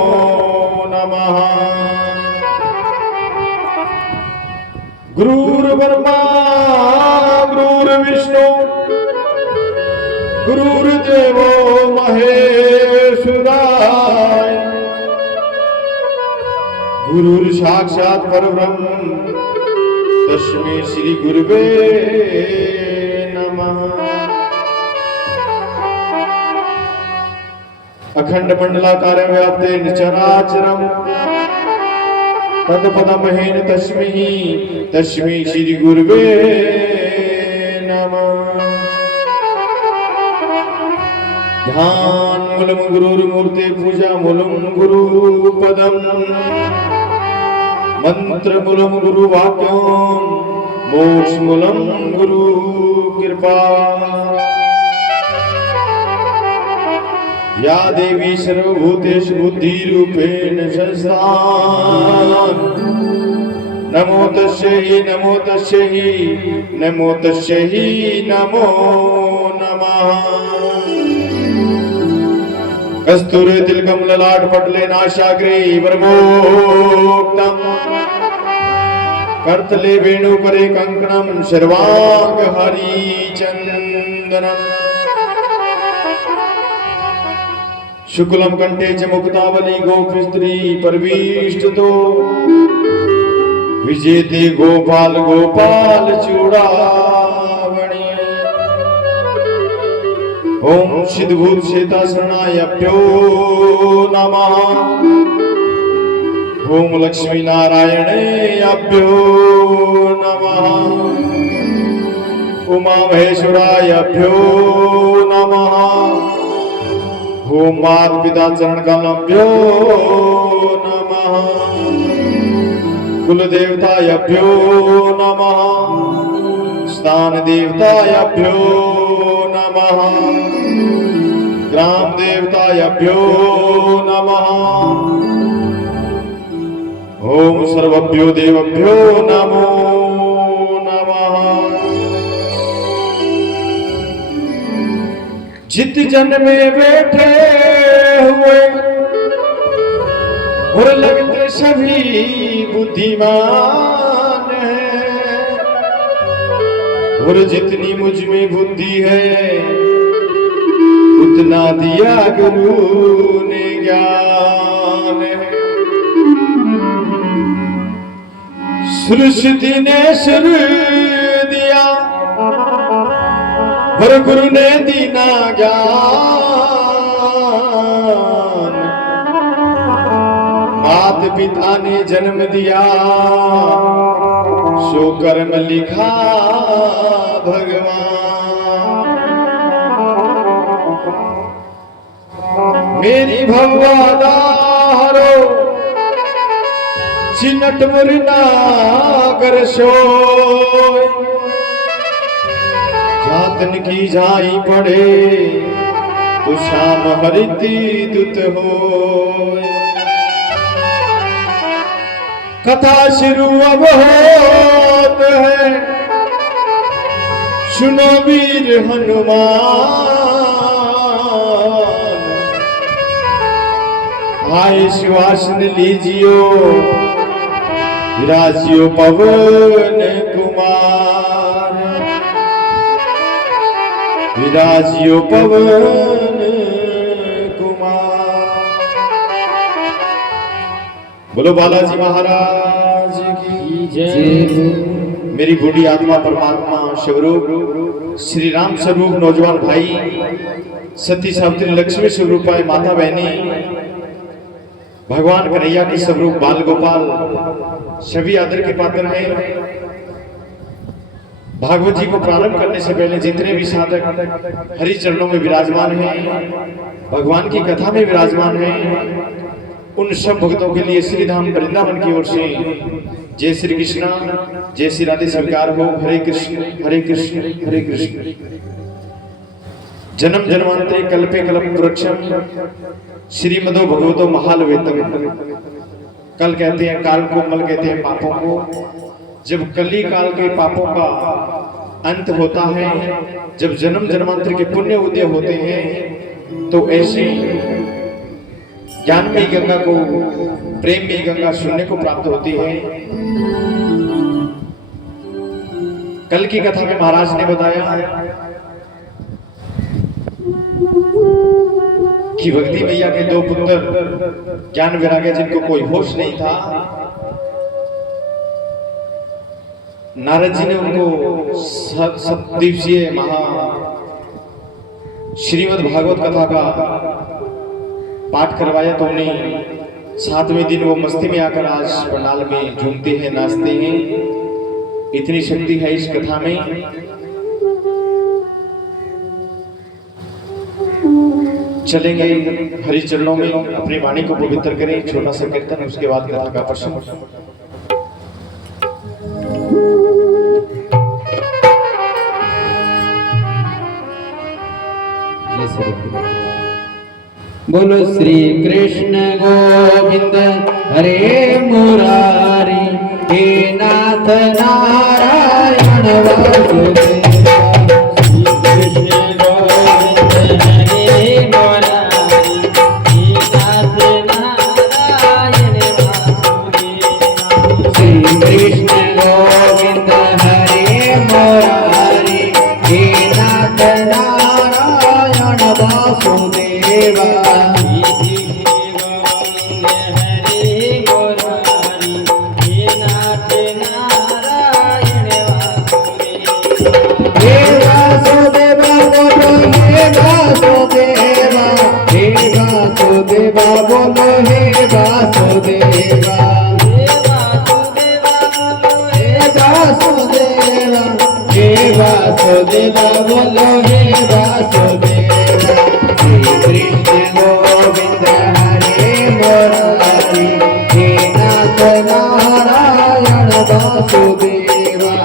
नमः। गुरुर्ब्रह्मा गुरुर्विष्णु गुरुर्देवो महेश्वराय गुरुर्साक्षात् परब्रह्म तस्मै श्री गुरुवे नमः। अखंड मंडलाकार व्याप्तेन चराचरम तत्पदमहेन तस्मै श्री गुरुवे नमः। ध्यान मूलम गुरुर्मूर्ते पूजा मूलम गुरुपदम मंत्र मूलम गुरुवाक्यम मोक्ष मूलम गुरु कृपा। या देवी सर्वभूतेषु बुद्धिरूपेण संस्था नमो तस्यै नमो तस्यै नमो तस्यै नमो नमः। कस्तूरे तिलकम ललाट पटले नाशाग्रे वर्मोक्तम कर्तले वेणुकरे कंकणम सर्वांग हरिचंदनम। शुक्लम कंठे च मुक्तावली गोपस्त्री परवीष्टतो विजेते गोपाल गोपाल चूड़ामणि। ओम सिद्धभूत श्वेतासनाभ्यो नमः। ओम लक्ष्मी नारायणेभ्यो नमः। उमा महेश्वराभ्यो नमः। ओम मात पिता चरण कमलभ्यो नमः। कुल देवताभ्यो नमः। स्थान देवताभ्यो नमः। ग्राम देवताभ्यो नमः। ओम सर्वभ्यो देवभ्यो नमो नमः। जित जन में बैठे हुए और लगते सभी बुद्धिमान हैं और जितनी मुझ में बुद्धि है उतना दिया गुरु ने ज्ञान है। सृष्टि ने शुरू दिया और गुरु ने दीना ज्ञान। मात पिता ने जन्म दिया सो कर्म लिखा भगवान। मेरी भगवादारो चिन्हट मुरना कर सोय। जातन की जाई पड़े तो शाम हरिति दुत हो। कथा शुरू अब होत है सुनो वीर हनुमान। आए श्वासन लीजियो विराजियो पवन कुमार। विराजियो पवन कुमार। बोलो बालाजी महाराज की जय। मेरी बूढ़ी आत्मा परमात्मा स्वरूप श्री राम स्वरूप नौजवान भाई सती सावित्री लक्ष्मी स्वरूपाय माता बहनी भगवान कन्हैया के स्वरूप बाल गोपाल सभी आदर के पात्र हैं। भागवत जी को प्रारंभ करने से पहले जितने भी साधक हरि चरणों में विराजमान हैं भगवान की कथा में विराजमान हैं उन सब भक्तों के लिए श्री धाम वृंदावन की ओर से जय श्री कृष्णा जय श्री राधे स्वीकार हो। हरे कृष्ण हरे कृष्ण हरे कृष्ण। जन्म जन्मांतरे कल्पे कल्प वृक्षम श्रीमदो भगवतो महालवेतम। कल कहते हैं काल को, मल कहते हैं पापों को। जब कली काल के पापों का अंत होता है, जब जन्म जन्मांतर के पुण्य उदय होते हैं, तो ऐसे ज्ञान में गंगा को, प्रेम में गंगा सुनने को प्राप्त होती है। कल की कथा में महाराज ने बताया कि भक्ति मैया के दो पुत्र ज्ञान वैराग्य जिनको कोई होश नहीं था, नारद जी ने उनको सतदिवसीय महा श्रीमद् भागवत कथा का पाठ करवाया। तो उन्हें 7वें दिन वो मस्ती में आकर आज पंडाल में झूमते हैं, नाचते हैं। इतनी शक्ति है इस कथा में। चलेंगे हरि चरणों में, अपनी वाणी को पवित्र करें। छोटा सा कीर्तन, उसके बाद कथा का प्रसंग। बोलो श्री कृष्ण गोविंद हरे मुरारी, हे नाथ नारायण वासुदेव। श्री कृष्ण गोविंद हरे मुरारी, हे नाथ नारायण वासुदेव। श्री कृष्ण गोविंद हरे मुरारी, हे नाथ नारायण वासुदेवा। वासुदेवा बोलो हे वासुदेवा, हे वासुदेवा, हे वासुदेवा बोलो हे वासुदेवा। श्री कृष्ण गोविंद हरे मुरारी, हे नाथ नारायण वासुदेवा।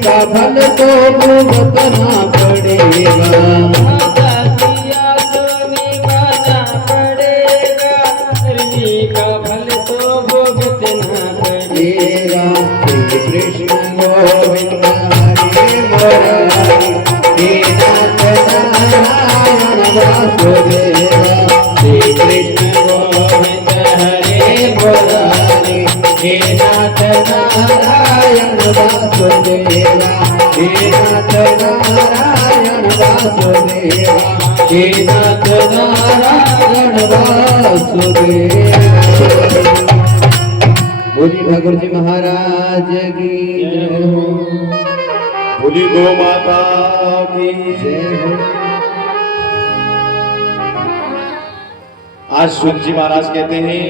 का फल तो भुगतना पड़ेगा, का फल तो भुगतना पड़ेगा। श्री कृष्ण गोविंद हरे मुरारी, हे नाथ नारायण वासुदेवा। श्री कृष्ण गोविंद हरे मुरारी, हे नाथ नारायण वासुदेवा। हे नाथ नारायण वासुदेवा, हे नाथ नारायण वासुदेवा। बोली ठाकुर जी महाराज की जय हो, बोली गो माता की जय हो। आज सूत जी महाराज कहते हैं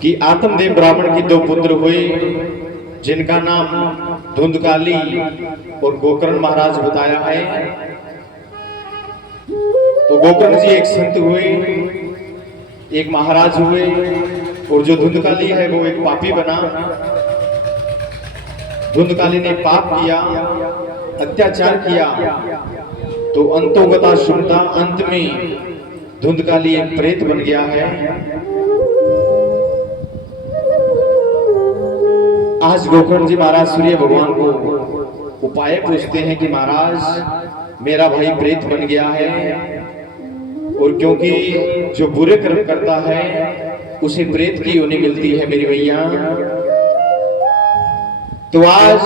कि आत्मदेव ब्राह्मण की दो पुत्र हुए, जिनका नाम धुंधकाली और गोकर्ण महाराज बताया है। तो गोकर्ण जी एक संत हुए, एक महाराज हुए, और जो धुंधकाली है वो एक पापी बना। धुंधकाली ने पाप किया, अत्याचार किया, तो अंतोगता सुनता अंत में धुंधकाली एक प्रेत बन गया है। आज गोकर्ण जी महाराज सूर्य भगवान को उपाय पूछते हैं कि महाराज मेरा भाई प्रेत बन गया है, और क्योंकि जो बुरे कर्म करता है उसे प्रेत की योनि मिलती है मेरी भैया। तो आज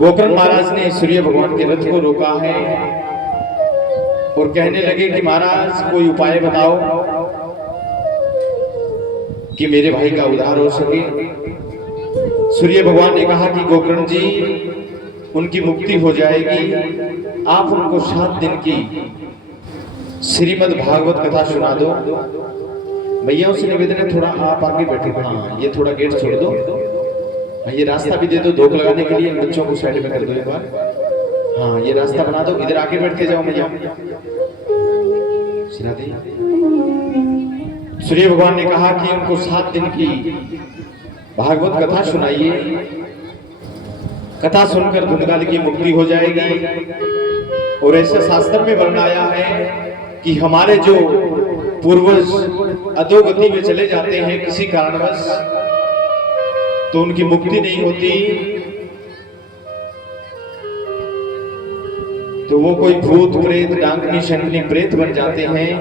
गोकर्ण महाराज ने सूर्य भगवान के रथ को रोका है और कहने लगे कि महाराज कोई उपाय बताओ कि मेरे भाई का उद्धार हो सके। सूर्य भगवान ने कहा कि गोकर्ण जी उनकी मुक्ति हो जाएगी, आप उनको 7 दिन की श्रीमद् भागवत कथा सुना दो। भैया उसे निवेदन है थोड़ा आप आगे बैठे, हाँ ये थोड़ा गेट छोड़ दो, हाँ ये रास्ता भी दे दो धोख लगाने के लिए, बच्चों को साइड में कर दो एक बार, हाँ ये रास्ता बना दो, इधर आगे बैठ के जाओ भैया। सुना दी सूर्य भगवान ने कहा कि उनको 7 दिन की भागवत कथा सुनाइए। कथा सुनकर धुंधकाल की मुक्ति हो जाएगी। और ऐसा शास्त्र में वर्णनाया है कि हमारे जो पूर्वज अधोगति में चले जाते हैं किसी कारणवश, तो उनकी मुक्ति नहीं होती, तो वो कोई भूत प्रेत डांगनी शंकनी प्रेत बन जाते हैं।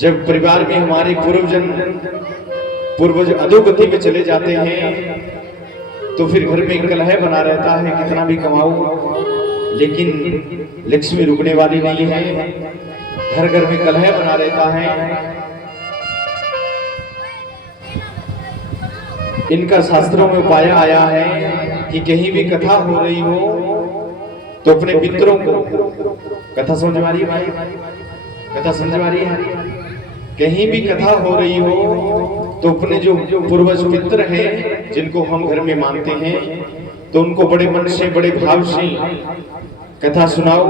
जब परिवार में हमारे पूर्वज अधोगति में चले जाते हैं, तो फिर घर में कलह बना रहता है। कितना भी कमाओ लेकिन लक्ष्मी रुकने वाली नहीं है। घर घर में कलह बना रहता है। इनका शास्त्रों में पाया आया है कि कहीं भी कथा हो रही हो तो अपने पितरों को, कथा समझ में आ रही है भाई, कथा समझ में आ रही है, कहीं भी कथा हो रही हो तो अपने जो पूर्वज पितर हैं जिनको हम घर में मानते हैं, तो उनको बड़े मन से बड़े भाव से कथा सुनाओ।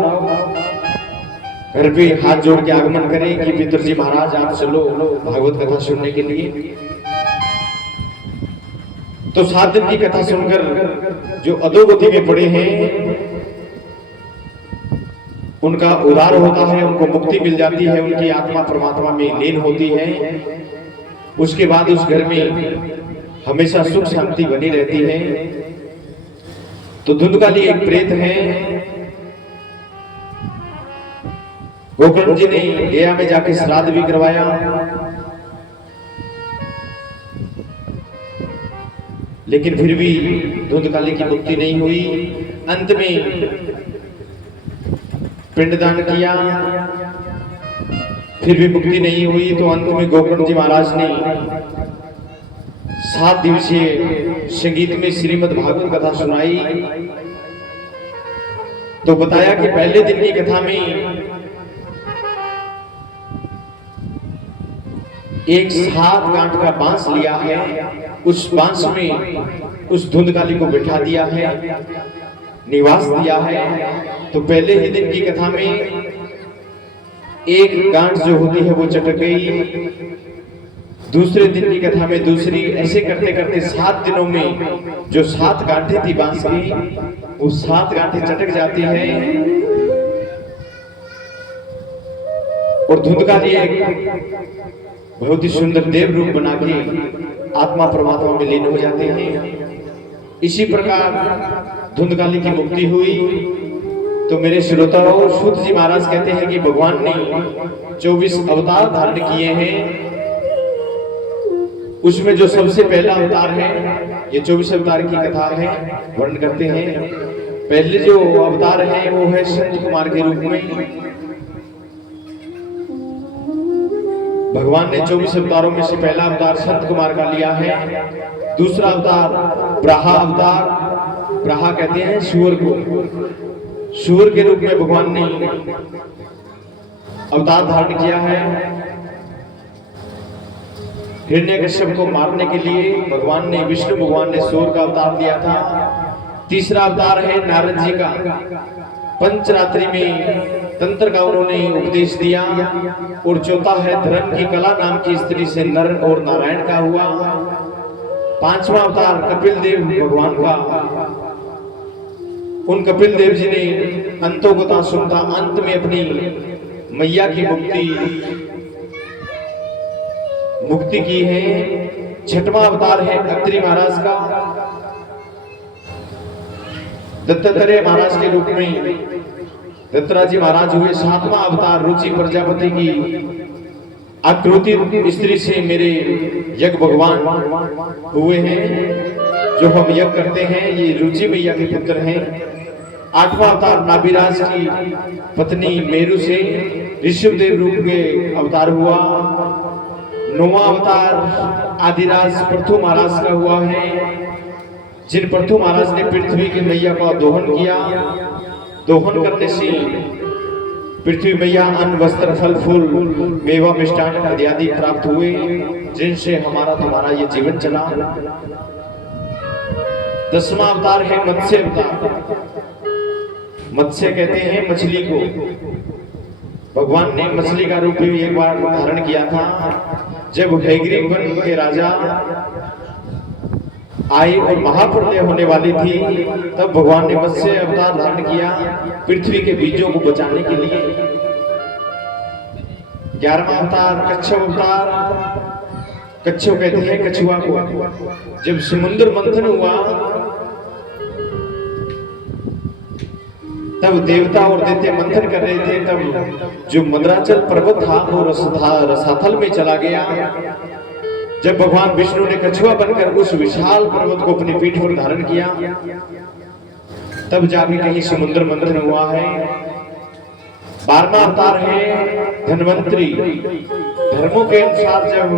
घर पे हाथ जोड़ के आगमन करें कि पितरजी महाराज आप चलो भागवत कथा सुनने के लिए। तो 7 दिन की कथा सुनकर जो अधोगति में पड़े हैं उनका उद्धार होता है, उनको मुक्ति मिल जाती है, उनकी आत्मा परमात्मा में लीन होती है। उसके बाद उस घर में हमेशा सुख शांति बनी रहती है। तो धुंधकाली एक प्रेत है। गोकर्ण जी ने गया में जाके श्राद्ध भी करवाया, लेकिन फिर भी धुंधकाली की मुक्ति नहीं हुई। अंत में पिंडदान किया, फिर भी मुक्ति नहीं हुई। तो अंत में गोकर्ण जी महाराज ने 7 दिवसीय संगीत में श्रीमद् भागवत कथा सुनाई। तो बताया कि पहले दिन की कथा में एक 7 गांठ का बांस लिया है, उस बांस में उस धुंधकाली को बिठा दिया है, निवास दिया है। तो पहले ही दिन की कथा में एक गांठ जो होती है वो चटक गई, दूसरे दिन की कथा में दूसरी, ऐसे करते करते 7 दिनों में जो 7 गांठें थी बांस की, वो 7 गांठें चटक जाती है। और धुंधकाली एक बहुत ही सुंदर देव रूप बना के आत्मा परमात्मा में लीन हो जाते हैं। इसी प्रकार धुंधकाली की मुक्ति हुई। तो मेरे श्रोताओं, सूत जी महाराज कहते हैं कि भगवान ने 24 अवतार धारण किए हैं। उसमें जो सबसे पहला अवतार है, ये 24 अवतार की कथा है, वर्णन करते हैं। पहले जो अवतार है वो है संत कुमार के रूप में। भगवान ने 24 अवतारों में से पहला अवतार संत कुमार का लिया है। दूसरा अवतार ब्राहा अवतार, ब्राहा कहते हैं सूअर को, सूअर के रूप में भगवान ने अवतार धारण किया है। हिरण्यकश्यप को मारने के लिए भगवान ने, विष्णु भगवान ने सूअर का अवतार दिया था। तीसरा अवतार है नारद जी का, पंचरात्रि में तंत्र का उन्होंने उपदेश दिया। और चौथा है धर्म की कला नाम की स्त्री से नर और नारायण का हुआ। पांचवा अवतार कपिल देव भगवान का, उन कपिल देव जी ने अंतों को सुनता, अंत में अपनी मैया की मुक्ति की है। छठवां अवतार है अत्रि महाराज का, दत्तात्रेय महाराज के रूप में दत्तराजी महाराज हुए। सातवां अवतार रुचि प्रजापति की आकृति स्त्री से मेरे यज्ञ भगवान हुए हैं। जो हम यज्ञ करते हैं ये रुचि मैया के पुत्र हैं। आठवां अवतार नाभिराज की पत्नी मेरु से ऋषभदेव रूप के अवतार हुआ। नौवां अवतार आदिराज पृथु महाराज का हुआ है, जिन पृथु महाराज ने पृथ्वी की मैया का दोहन किया। दोहन करने से पृथ्वी मैया अन्न वस्त्र फल फूल मेवा मिष्टान इत्यादि प्राप्त हुए, जिनसे हमारा तुम्हारा ये जीवन चला। 10वां अवतार है मत्स्य अवतार। मत्स्य कहते हैं मछली को। भगवान ने मछली का रूप भी एक बार धारण किया था। जब हैग्रीव वन के राजा आई और महाप्रलय होने वाली थी, तब भगवान ने मत्स्य अवतार धारण किया पृथ्वी के बीजों को बचाने के लिए। 11वां अवतार कच्छप अवतार, कच्छप कहते हैं कछुआ को। जब समुद्र मंथन हुआ तब देवता और दैत्य मंथन कर रहे थे, तब जो मंदराचल पर्वत था वो रसातल में चला गया। जब भगवान विष्णु ने कछुआ बनकर उस विशाल पर्वत को अपनी पीठ पर धारण किया, तब जाके कहीं समुद्र मंथन हुआ है। 12वां अवतार है धन्वंतरी। धर्मों के अनुसार जब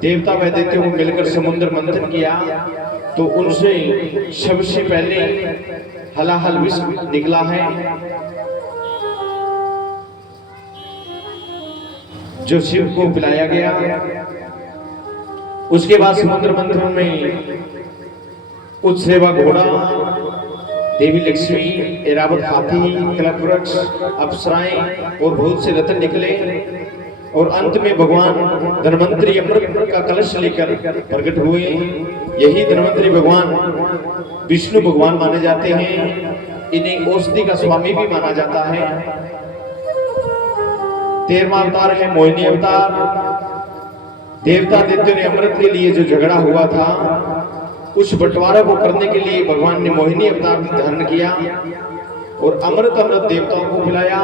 देवता व दैत्यों को मिलकर समुद्र मंथन किया तो उनसे सबसे पहले हलाहल विष निकला है, जो शिव को पिलाया गया। उसके बाद समुद्र मंथन में उत्सेवा घोड़ा, देवी लक्ष्मी, ऐरावत हाथी, कल्पवृक्ष, अप्सराएं और बहुत से रत्न निकले। और अंत में भगवान धन्वंतरी अमृत का कलश लेकर प्रकट हुए। यही धन्वंतरी भगवान विष्णु भगवान माने जाते हैं। इन्हें औषधि का स्वामी भी माना जाता है। 13वां अवतार है मोहिनी अवतार। देवता दैत्यों ने अमृत के लिए जो झगड़ा हुआ था, उस बंटवारा को करने के लिए भगवान ने मोहिनी अवतार धारण किया और अमृत देवताओं को पिलाया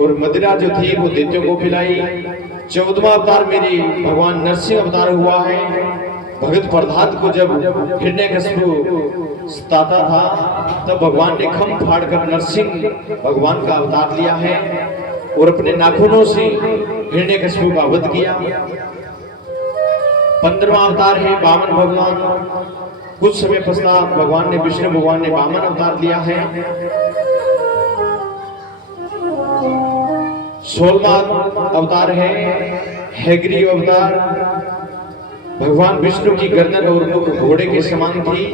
और मदिरा जो थी वो दैत्यों को पिलाई। 14वां अवतार मेरी भगवान नरसिंह अवतार हुआ है। भगत प्रहलाद को जब हिरण्यकशिपु सताता था, तब भगवान ने खम फाड़कर नरसिंह भगवान का अवतार लिया है और अपने नाखूनों से हिरण्यकशिपु का वध किया। 15वां अवतार है वामन भगवान। कुछ समय पश्चात भगवान ने विष्णु भगवान ने वामन अवतार लिया है। 16वां अवतार है हैग्रीव अवतार। भगवान विष्णु की गर्दन और मुख घोड़े के समान थी।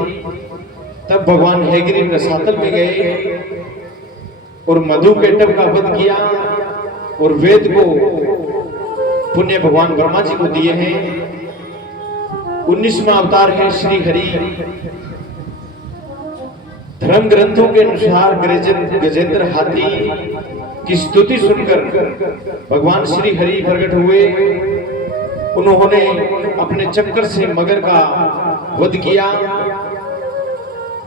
तब भगवान हैग्रीव रसातल में गए और मधु केटव का वध किया और वेद को पुण्य भगवान ब्रह्मा जी को दिए हैं। 19वां अवतार है श्री हरि। धर्म ग्रंथों के अनुसार गजेंद्र हाथी की स्तुति सुनकर भगवान श्री हरि प्रकट हुए। उन्होंने अपने चक्कर से मगर का वध किया।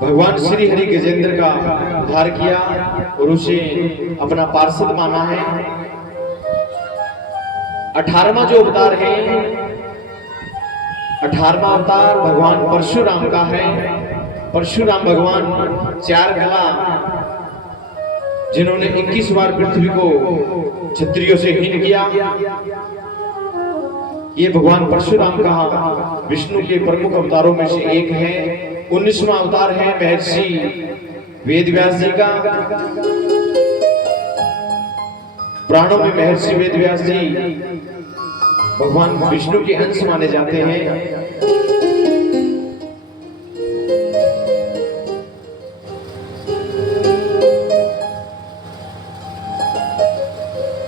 भगवान श्री हरि गजेंद्र का उद्धार किया और उसे अपना पार्षद माना है। 18वां जो अवतार है, 18वां अवतार भगवान परशुराम का है। परशुराम भगवान 4 कला जिन्होंने 21 बार पृथ्वी को क्षत्रियों से हीन किया, ये भगवान परशुराम का विष्णु के प्रमुख अवतारों में से एक है। 19वां अवतार है महर्षि वेदव्यास जी का। प्राणों में महर्षि वेदव्यास जी भगवान विष्णु के अंश माने जाते हैं।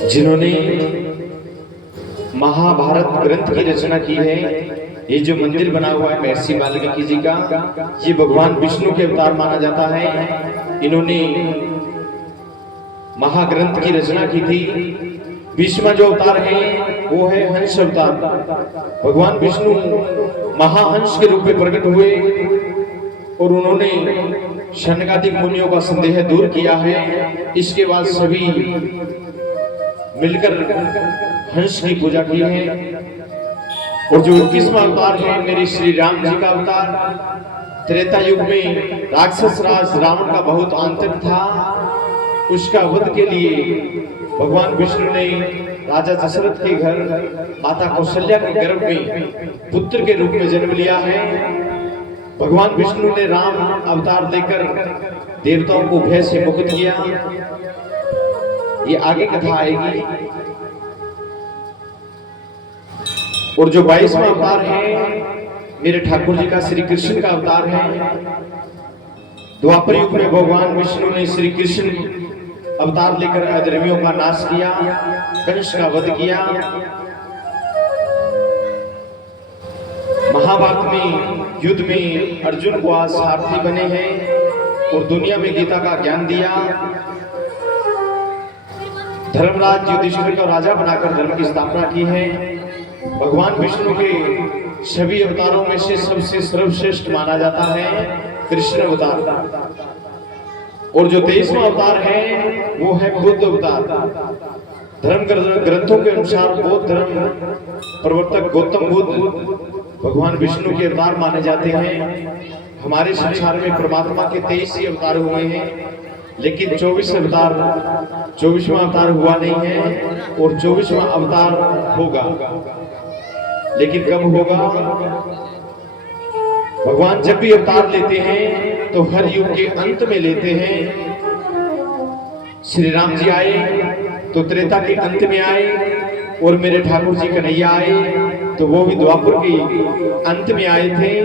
जिन्होंने महाभारत ग्रंथ की रचना की है। ये जो मंदिर बना हुआ है महर्षि वाल्मीकि जी का, ये भगवान विष्णु के अवतार माना जाता है। इन्होंने महाग्रंथ की रचना की थी। 20वां जो अवतार है वो है हंस अवतार। भगवान विष्णु महाहंस के रूप में प्रकट हुए और उन्होंने शनकादिक मुनियों का संदेह दूर किया है। इसके बाद सभी मिलकर हंस की पूजा की है। और जो 21वां अवतार है मेरे श्री राम जी का अवतार। त्रेता युग में राक्षस राज रावण का बहुत आंतक था, उसका वध के लिए भगवान विष्णु ने राजा दशरथ के घर माता कौशल्या के गर्भ में पुत्र के रूप में जन्म लिया है। भगवान विष्णु ने राम अवतार देकर देवताओं को भय से मुक्त किया। ये आगे कथा आएगी। और जो 22वां अवतार है मेरे ठाकुर जी का श्री कृष्ण का अवतार है। द्वापर युग में भगवान विष्णु ने श्री कृष्ण अवतार लेकर अधर्मियों का नाश किया, कंस का वध किया। महाभारत में युद्ध में अर्जुन को आज सारथी बने हैं और दुनिया में गीता का ज्ञान दिया। धर्मराज युधिष्ठिर को राजा बनाकर धर्म की स्थापना की है। भगवान विष्णु के सभी अवतारों में से सबसे सर्वश्रेष्ठ माना जाता है कृष्ण अवतार। और जो 23वां अवतार है वो है बुद्ध अवतार। धर्म ग्रंथों के अनुसार बौद्ध धर्म प्रवर्तक गौतम बुद्ध भगवान विष्णु के अवतार माने जाते हैं। हमारे संसार में परमात्मा के 23 ही अवतार हुए हैं, लेकिन 24वां अवतार हुआ नहीं है और 24वां अवतार होगा। लेकिन कब होगा? भगवान जब भी अवतार लेते हैं तो हर युग के अंत में लेते हैं। श्री राम जी आए तो त्रेता के अंत में आए, और मेरे ठाकुर जी कन्हैया आए तो वो भी द्वापर के अंत में आए थे।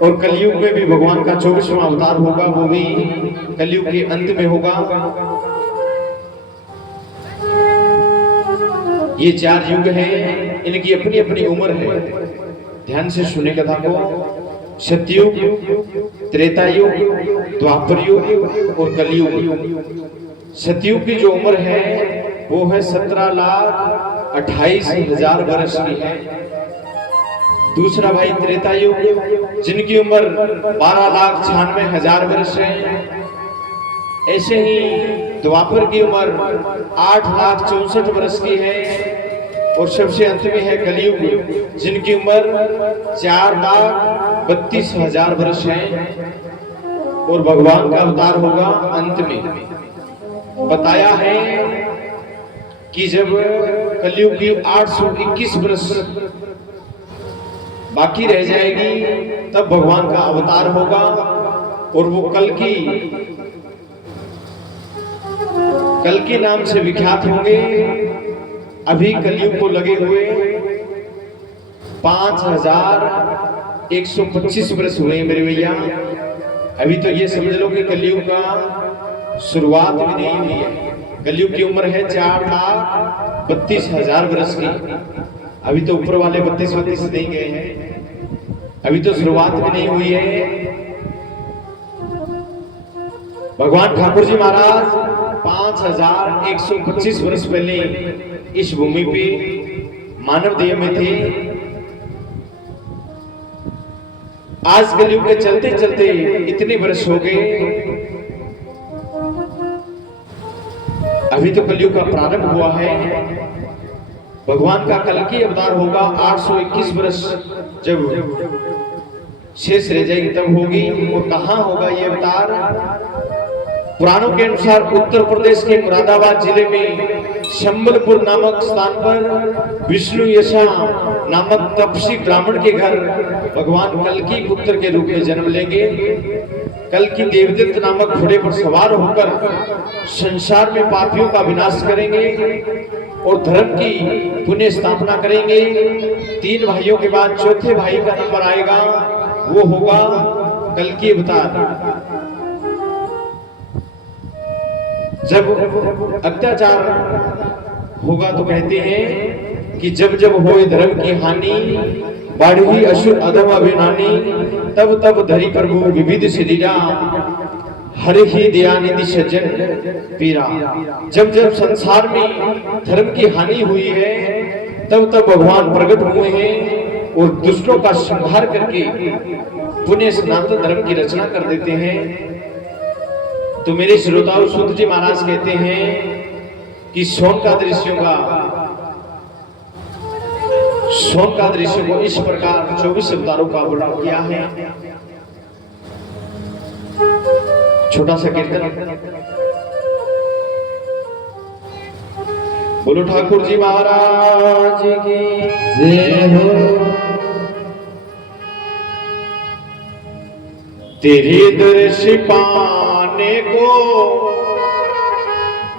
और कलयुग में भी भगवान का 24वां अवतार होगा, वो भी कलयुग के अंत में होगा। ये 4 युग हैं, इनकी अपनी अपनी उम्र है। ध्यान से सुने कथा को। सतयुग, त्रेता युग, द्वापर युग और कलयुग। सतयुग की जो उम्र है वो है 17,28,000 वर्ष की है। दूसरा भाई त्रेता युग, जिनकी उम्र 12,96,000 वर्ष है। ऐसे ही द्वापर की उम्र 8,64,000 वर्ष की है। और सबसे अंत में है कलयुग, जिनकी उम्र 4,32,000 वर्ष है। और भगवान का अवतार होगा अंत में। बताया है कि जब कलयुग की 821 वर्ष बाकी रह जाएगी तब भगवान का अवतार होगा। और वो कल के नाम से विख्यात होंगे। अभी कलयुग को लगे हुए 5,125 वर्ष हुए मेरे भैया। अभी तो ये समझ लो कि कलयुग का शुरुआत भी नहीं हुई है। कलयुग की उम्र है 4,32,000 वर्ष की। अभी तो ऊपर वाले 32 नहीं गए हैं, अभी तो शुरुआत भी नहीं हुई है। भगवान ठाकुर जी महाराज 5,125 वर्ष पहले इस भूमि पे मानव देह में थे। आज कलयुग के चलते चलते इतने वर्ष हो गए। अभी तो कलयुग का प्रारंभ हुआ है। भगवान का कल की अवतार होगा 821 वर्ष जब शेष रह जाएगी तब होगी। और कहां होगा ये अवतार? पुराणों के अनुसार उत्तर प्रदेश के मुरादाबाद जिले में शंबलपुर नामक स्थान पर विष्णु यशा नामक तपसी ब्राह्मण के घर भगवान कल्कि पुत्र के रूप में जन्म लेंगे। कल्कि देवदत्त नामक घोड़े पर सवार होकर संसार में पापियों का विनाश करेंगे और धर्म की पुण्य स्थापना करेंगे। 3 भाइयों के बाद चौथे भाई का नंबर आएगा, वो होगा कल्कि अवतार। जब अत्याचार होगा तो कहते हैं कि जब जब होए धर्म की हानि, बढ़ी असुर अधम अभिनानी, तब तब धरी प्रभु विविध शरीरा, हरि ही दयानिधि सज्जन पीरा। जब जब संसार में धर्म की हानि हुई है तब तब भगवान प्रकट हुए हैं और दुष्टों का संहार करके पुण्य सनातन धर्म की रचना कर देते हैं। तो मेरे श्रोताओं, सूत जी महाराज कहते हैं कि सोन का दृश्य को इस प्रकार 24 अवतारों का वर्णन किया है। छोटा सा कीर्तन। बोलो ठाकुर जी महाराज की जय हो। तेरे दर्श पाने को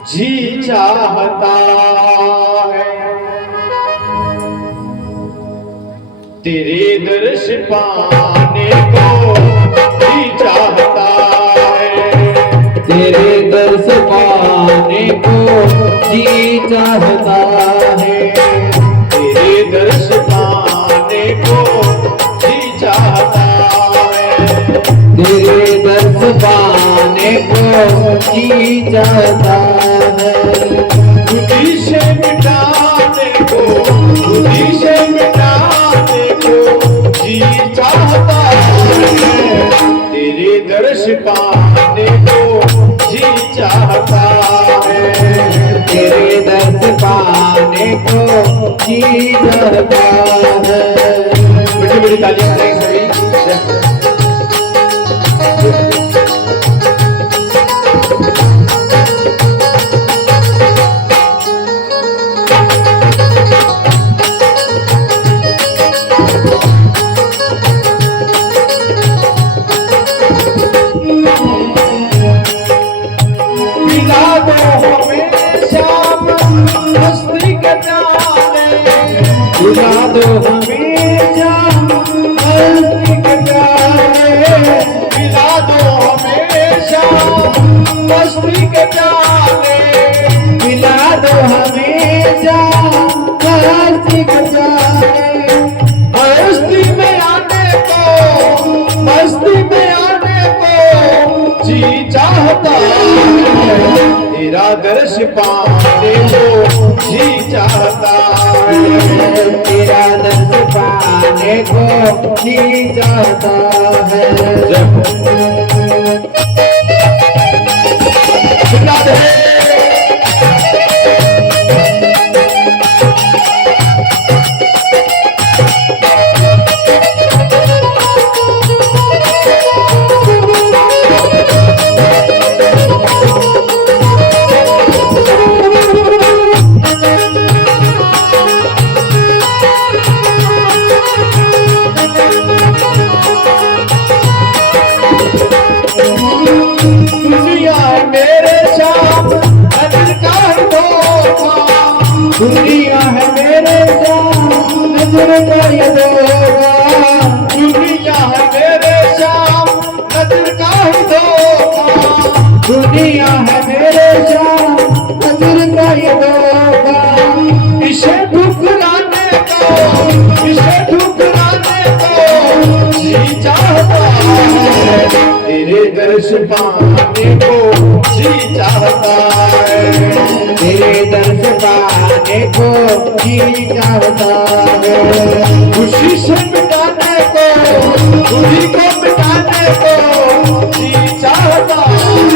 जी चाहता है, तेरे दर्श पाने को जी चाहता है, तेरे दर्श को जी चाहता है। तेरे दर्श पाने को जी चाहता है। तेरे दर्श पाने को जी चाहता है। खुदी से मिटाने को, खुदी से मिटाने को जी चाहता है। तेरे दर्श पाने को जी चाहता है। तेरे दर्श पाने को जी चाहता है। बड़ी बड़ी तालियां करेंगे सभी। बुला दो हमेशा मस्ती के प्यारे। मिला दो हमेशा मस्ती के प्यारे। मिला दो हमेशा मस्ती के प्यारे। मस्ती में आने को, मस्ती में आने को जी चाहता है। तेरा दर्श पाने को जी चाहता है। तेरा दर्श पाने को जी चाहता है। याद है दुनिया है मेरे साथ नजर का ये धोखा। दुनिया है मेरे शाम नजर का ही धोखा। दुनिया है मेरे साथ नजर का ये धोखा। इसे ठुकराने को, इसे ठुकराने को जी चाहता है। तेरे दर्श पाने को जी चाहता है। तेरे दर्श पाने को जी चाहता है। खुशी से मिटाने को, खुशी को मिटाने को जी चाहता है।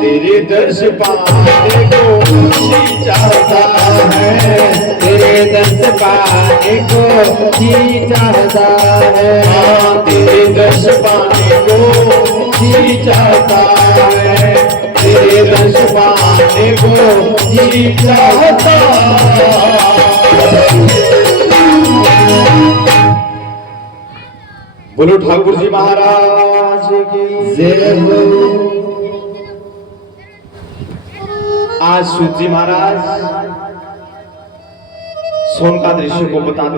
तेरे दर्श पाने को जी चाहता है। तेरे दर्श पाने को जी चाहता है। हाँ, तेरे दर्श पाने को जी चाहता है। तेरे दर्श पाने को जी चाहता है। बोलो ठाकुर जी महाराज की जय हो। आज सूत जी महाराज सोन का दृश्य को बताते